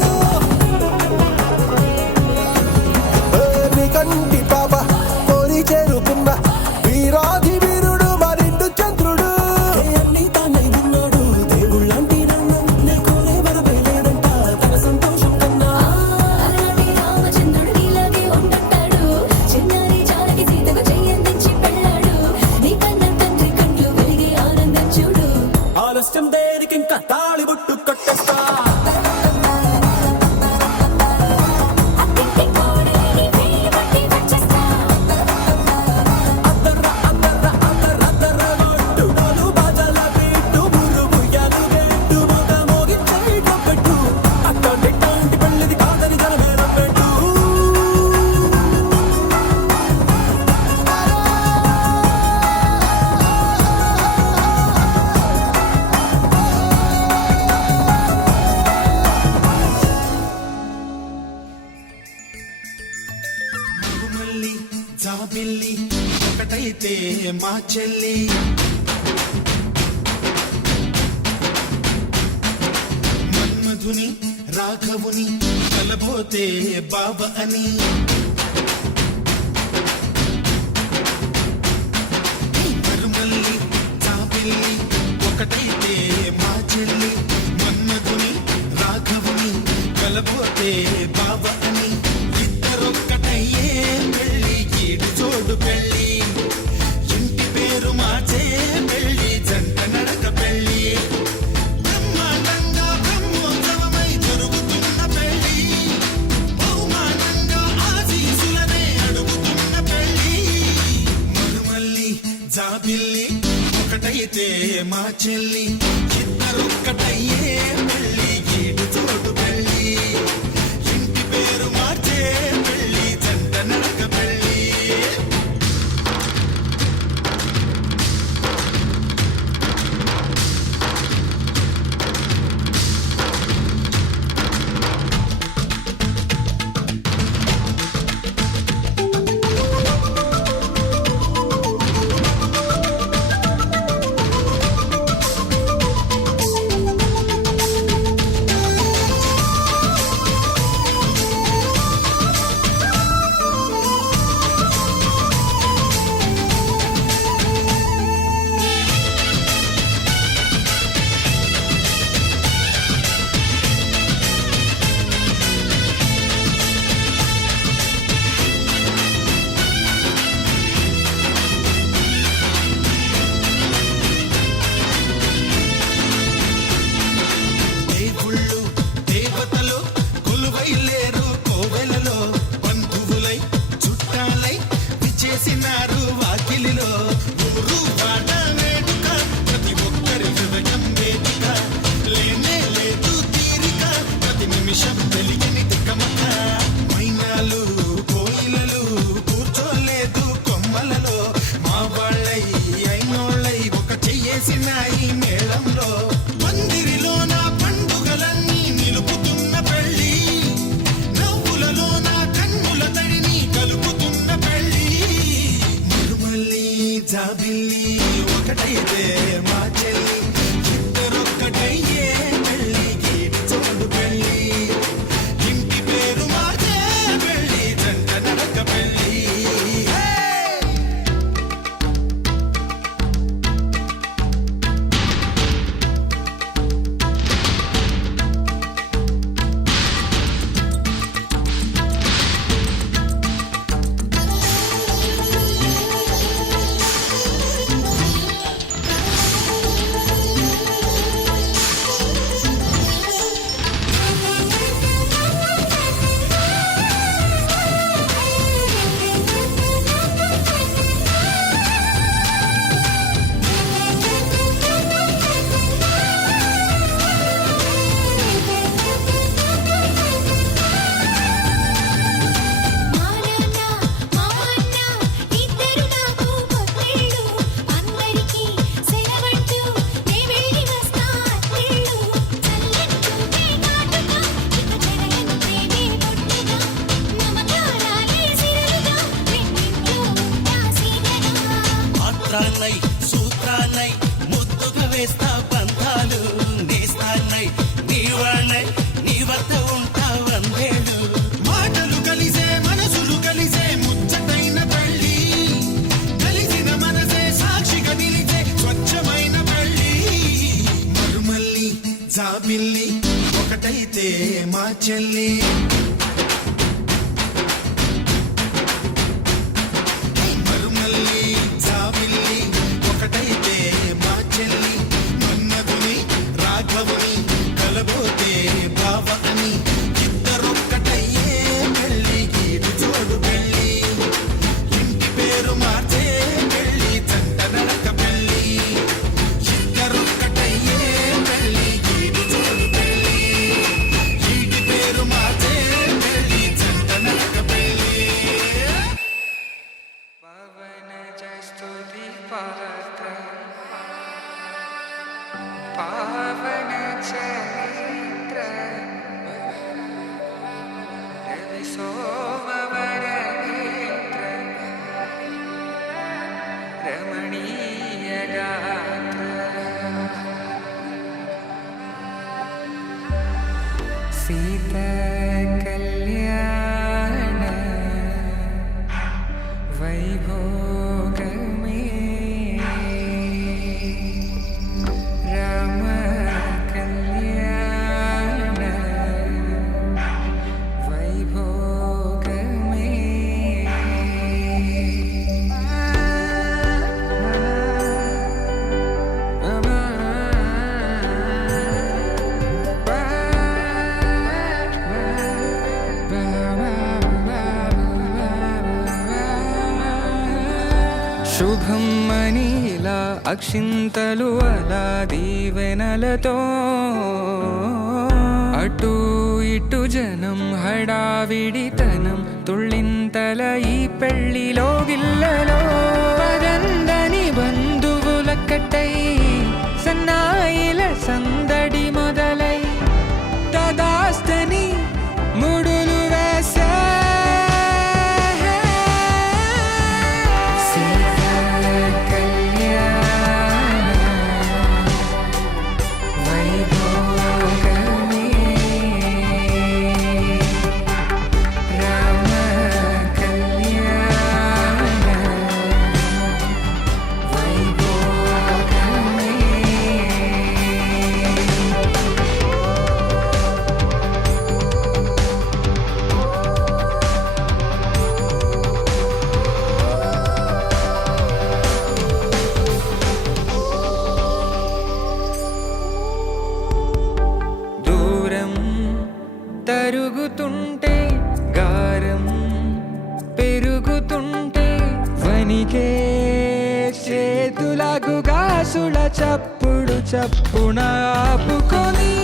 నీ కంటి పాప కోరి చేరుకున్న వీరాధి వీరుడు మరిండు చంద్రుడు. అన్ని తానై ఉన్నాడు దేవుళ్ళంటి నన్ను నే కోరే వరమే లేదంట తన సంతోషం కన్నా. అలాంటి రామచంద్రుడు నీలాగే ఉండంటాడు. చిన్నారి జానకి సీతకు చెయ్యందించి పెళ్ళాడు. నీ కన్న తండ్రి కండ్లు వెలిగి ఆనందం చూడు. ఆలస్యం దేనికింకా తాళి బుట్టు కట్టేస్తా. అత్తింటి కోడలిని వేలు పట్టి వచ్చేస్తా. అద్దర్ర అద్దర్ర అద్దర్ర అద్దర్ర కొట్టు డోలు బాజాల పెట్టు బుర్రు బుయ్యాలు పెట్టు మొగ మోగించేట పెట్టు. అట్లాంటి పెళ్ళిది కాదని జనమేరం పెట్టు. మళ్ళీ జాబిల్లి ఒకటైతే మా చెల్లి మన్మధుని రాఘవుని కలబోతే బాబ అని. మరుమల్లి జాబిల్లి ఒకటైతే మా చెల్లి మన్మధుని రాఘవుని కలబోతే బాబ అని. ఇద్దరొక్కటయ్యే పెళ్ళి ఈడు జోడు పెళ్ళి ఇంటి పేరు మార్చే పెళ్ళి జంట నడక పెళ్ళి. బ్రహ్మాండంగా బ్రహ్మోత్సవమై జరుగుతున్న పెళ్ళి బహుమానంగా ఆశీసులనే అడుగుతున్న పెళ్ళి. మరుమల్లి జాబిల్లి ఒకటైతే మా చెల్లి ఇద్దరొక్కటయ్యే పెళ్ళి ఈడు జోడు పెళ్ళి ఇంటి పేరు మార్చే పెళ్ళి జంట నడక పెళ్ళి. దేవుళ్ళు దేవతలు కొలువై లేరు కోవెలలో బంధువులై చుట్టాలై విచ్చేసినారు వాకిలిలో. ఊరు వాడ వేడుక ప్రతి ఒక్కరి హృదయం వేదిక లేనే లేదు తీరిక ప్రతి నిమిషం వెలిగని తికమక. మైనాలు కోయిలలు కూర్చోలేదు కొమ్మలలో మా వాళ్ళై అయినోళ్ళై ఒక చెయ్యేసినాయి మేళంలో. మందిరిలో నా పండుగలన్నీ నిలుపుతున్న పెళ్ళి నవ్వులలో నా కన్నుల తడిని కలుపుతున్న పెళ్ళి. మరుమల్లి జాబిల్లి ఒకటైతే మా చెల్లి ఇద్దరొక్కటయ్యే పెళ్ళి ఈడు జోడు పెళ్ళి ఇంటి పేరు మార్చే పెళ్ళి జంట నడక పెళ్ళి. బంధాలు నేస్తానై నీ వాళ్ళై నీ వద్ద ఉంటా వందేళ్ళు మాటలు కలిసే మనసులు కలిసే ముచ్చటైన పెళ్ళి కలిసిన మనసే సాక్షిగా నిలిచే స్వచ్ఛమైన పెళ్ళి మరుమల్లి జాబిల్లి ఒకటైతే మా చెల్లి మరుమల్లి జాబిల్లి ఒకటైతే మా చెల్లి మన్మధుని రాఘవుని కలబోతే బావ అని ఇద్దరొక్కటయ్యే పెళ్ళి గీడు జోడు పెళ్ళి ఇంటి పేరు మార్చే పెళ్ళి జంట నడక పెళ్ళి ఇద్దరొక్కటయ్యే పెళ్ళి గీడు జోడు పెళ్ళి ఇంటి పేరు మార్చే పెళ్ళి జంట నడక పెళ్ళి పవన జస్తుతి పాత్ర పావన చరిత్ర రవి సోమవర నేత్ర రమణీయ గాత్ర సీత కళ్యాణ వైభోగమే రామ కళ్యాణ వైభోగమే శుభం మనీలా అక్షింతలు అలా దీవెనలతో అటు ఇటు జనం హడావిడితనం తుళ్ళింతల ఈ పెళ్లిలో గిల్లలో పదందని బంధువులక్కటై సన్నాయిల సందడి మొదలై తదాస్తని ముడులు వేసే తరుగుతుంటే గారం పెరుగుతుంటే వనికే చేతులకు గాసుల చప్పుడు చప్పున ఆపుకొని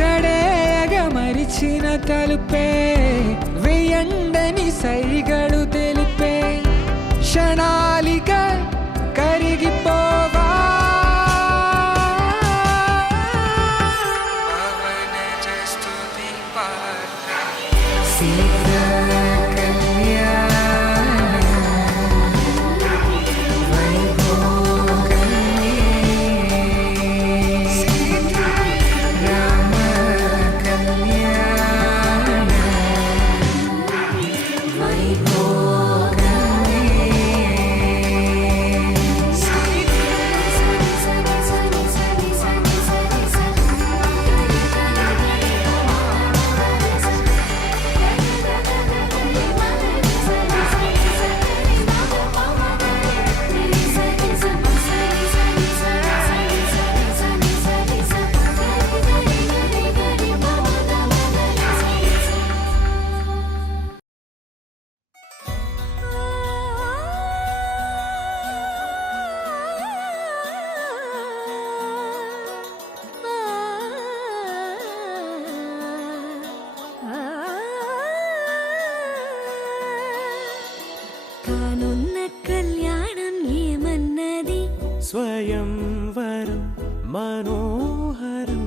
గడేయగ మరిచిన తలుపే వెయ్యండని సైగడు తెలిపే క్షణాలిక కరిగిపోవా స్వయంవరం మనోహరం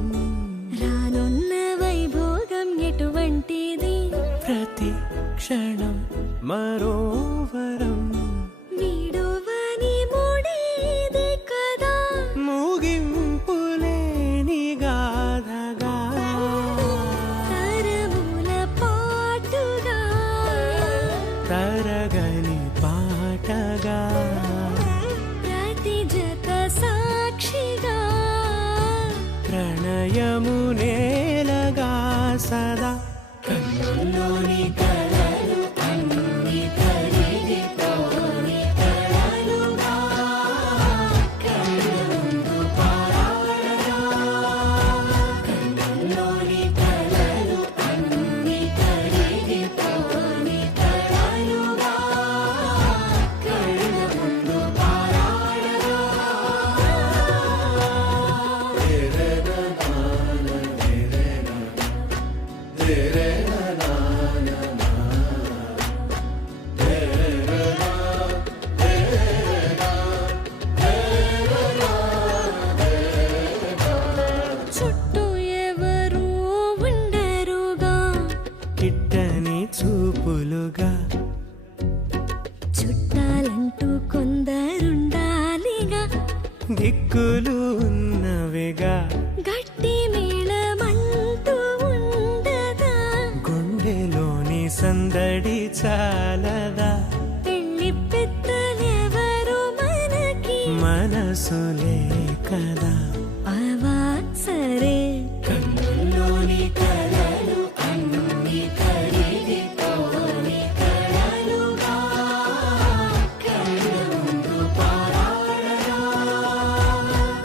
రానున్న వైభోగం ఎటువంటిది ప్రతి క్షణం మరోవరం వీడువని ముడిది కదా ముగింపులే హృదయము నేలగా సదా కన్నుల్లోని కలలు అన్ని కరిగిపోని కలలుగా కళ్ళుందు పారాడగా కన్నుల్లోని కలలు అన్ని కరిగిపోని కలలుగా కళ్ళుందు పారాడగా చుట్టూ ఎవరు ఉండరుగా కిట్టని చూపులుగా చుట్టాలంటూ కొందరుండాలిగా దిక్కులు ఉన్నవిగా గట్టి మేళమంటూ ఉండగా గుండెలోని సందడి చాలదా పెళ్లి పెద్దలెవరు మనకి మనసులే కదా అవా సరే కన్నుల్లోని కలలు అన్ని కరిగిపోని కలలుగా కళ్ళుందు పారాడగా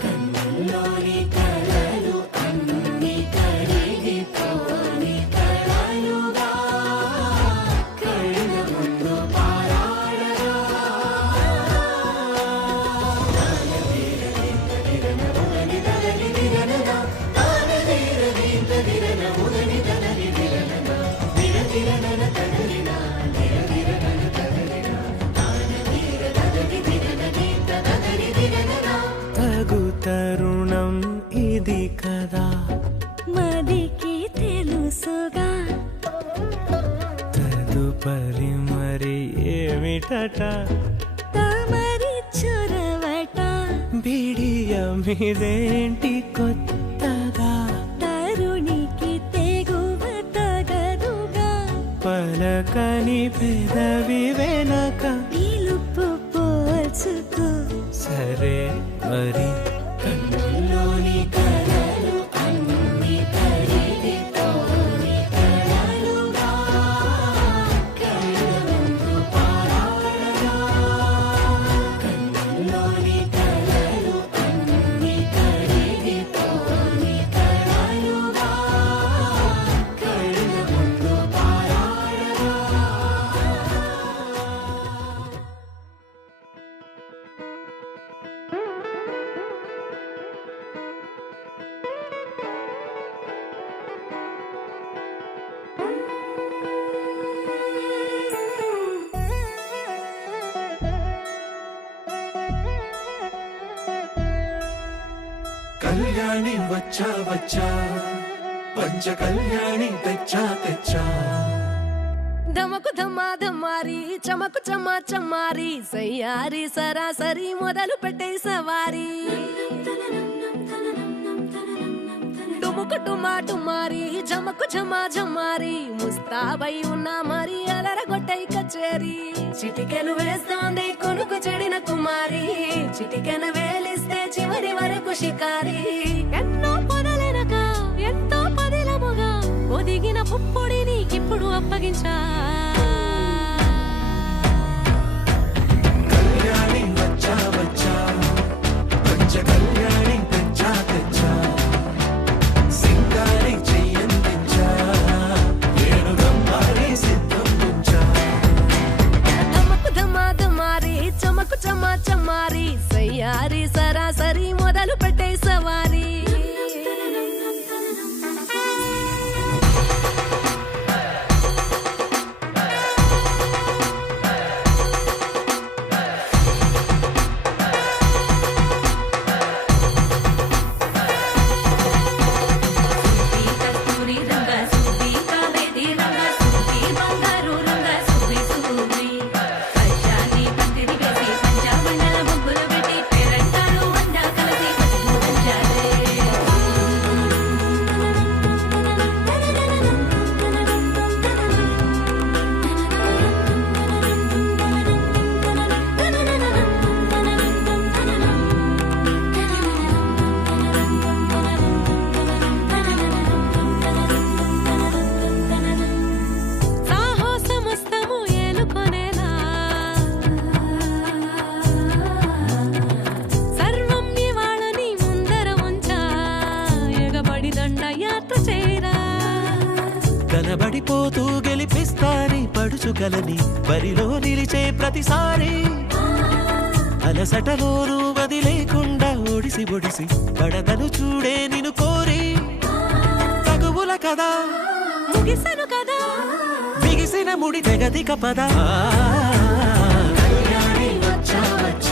కన్నుల్లోని కలలు అన్ని కరిగిపోని కలలుగా కళ్ళుందు పారాడగా తగు తరుణం ఇది కదా మదికి తెలుసుగా తదుపరి మరి ఏమిటట తమరి చొరవట బిడియమిదేంటి కొత్తగా తరుణికి తెగువ తగదుగా పలకని పెదవి వెనక పిలుపు పోల్చుకో సరే మరి కన్నుల్లోని కలలు అన్ని కరిగిపోని కలలుగా కళ్ళుందు పారాడగా కన్నుల్లోని కలలు అన్ని కరిగిపోని కలలుగా కళ్ళుందు పారాడగా కళ్యాణి వచ్చా వచ్చా పంచ కళ్యాణి తెచ్చా తెచ్చా ధమకు ధమా ధమారి చమకు చమా చమారి సయ్యారి సరాసరి మొదలు పెట్టే సవారి డుముకు టుమా టుమారి జమకు ఝమా ఝమారి ముస్తాబై ఉన్నా మరి అలరగొట్టై కచేరి చిటికెను వేస్తోంది కొనుకు చెడిన కుమారి చిటికెను వేలిస్తే చివరి వరకు షికారి ఎన్నో పొదలెనక ఎంతో పదిలముగా ఒదిగిన పుప్పొడి నీకిప్పుడు అప్పగించా కళ్యాణి వచ్చా వచ్చా పంచ కళ్యాణి తెచ్చా తెచ్చా సింగారి చెయ్యందించా ఏనుగమ్మారి సిద్ధం ఉంచా ధమకు ధమా ధమారి చమకు చమా చమారి సయ్యారి సరాసరి మొదలు పెట్టే సవారి కలబడిపోతూ గెలిపిస్తాని పడుచుకలని బరిలో నిలిచే ప్రతిసారి అలసటలోనూ వదిలేకుండా ఒడిసి ఒడిసి పడతను చూడే నిన్ను కోరి తగువుల కదా ముగిసెను కదా బిగిసిన ముడి తెగదిక పద కళ్యాణి వచ్చా వచ్చా